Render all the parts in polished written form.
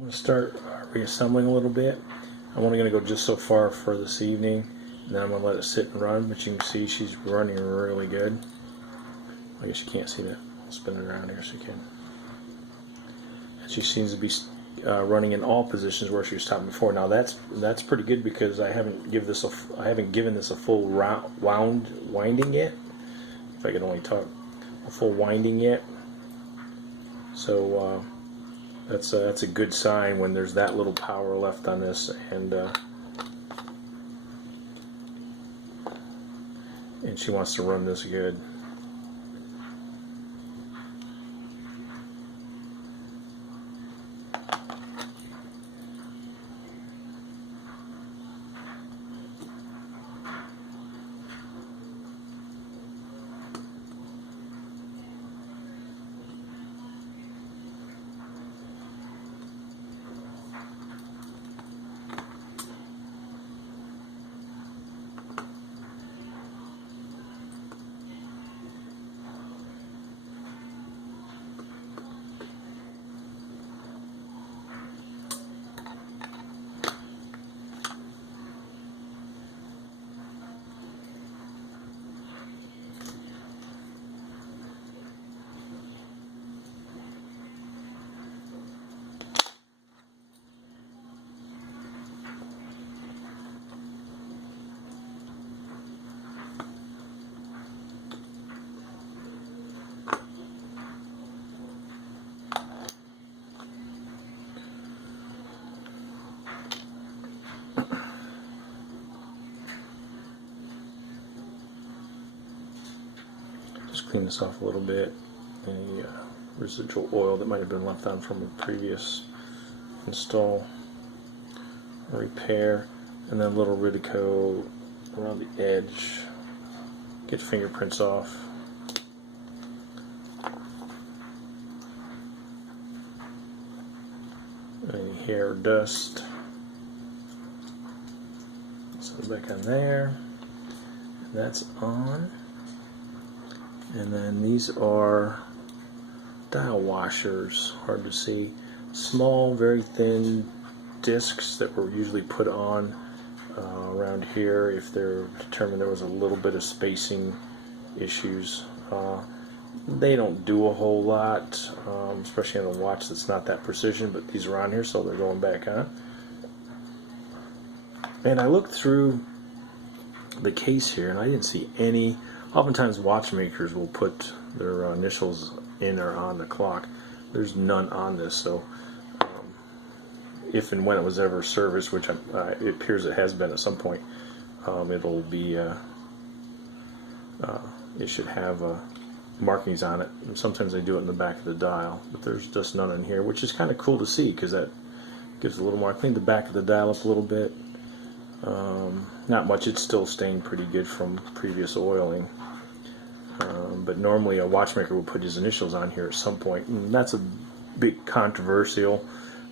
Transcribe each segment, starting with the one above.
I'm going to start reassembling a little bit. I'm only going to go just so far for this evening, and then I'm going to let it sit and run. But you can see she's running really good. I guess you can't see that. I'll spin it around here so you can. And she seems to be running in all positions where she was stopping before. Now that's pretty good because I haven't given this a full winding yet. If I could only talk, a full winding yet. So that's a good sign when there's that little power left on this, and she wants to run this good. Just clean this off a little bit. Any residual oil that might have been left on from a previous install or repair, and then a little Ritico around the edge. Get fingerprints off. Any hair or dust. So back on there. And that's on. And then these are dial washers, hard to see. Small, very thin discs that were usually put on around here if they're determined there was a little bit of spacing issues. They don't do a whole lot, especially on a watch that's not that precision, but these are on here, so they're going back on. And I looked through the case here and I didn't see any. Oftentimes watchmakers will put their initials in or on the clock. There's none on this, so if and when it was ever serviced, which it appears it has been at some point, it'll be it should have markings on it. And sometimes they do it in the back of the dial, but there's just none in here, which is kind of cool to see because that gives a little more. I cleaned the back of the dial up a little bit. Not much. It's still stained pretty good from previous oiling. But normally a watchmaker will put his initials on here at some point, and that's a bit controversial.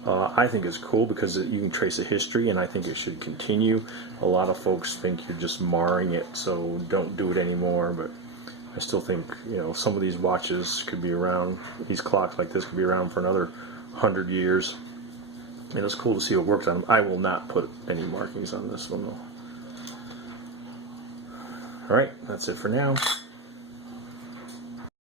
I think it's cool because you can trace a history, and I think it should continue. A lot of folks think you're just marring it, so don't do it anymore. But I still think, you know, some of these watches could be around, these clocks like this could be around for another 100 years. And it's cool to see what works on them. I will not put any markings on this one though. Alright, that's it for now.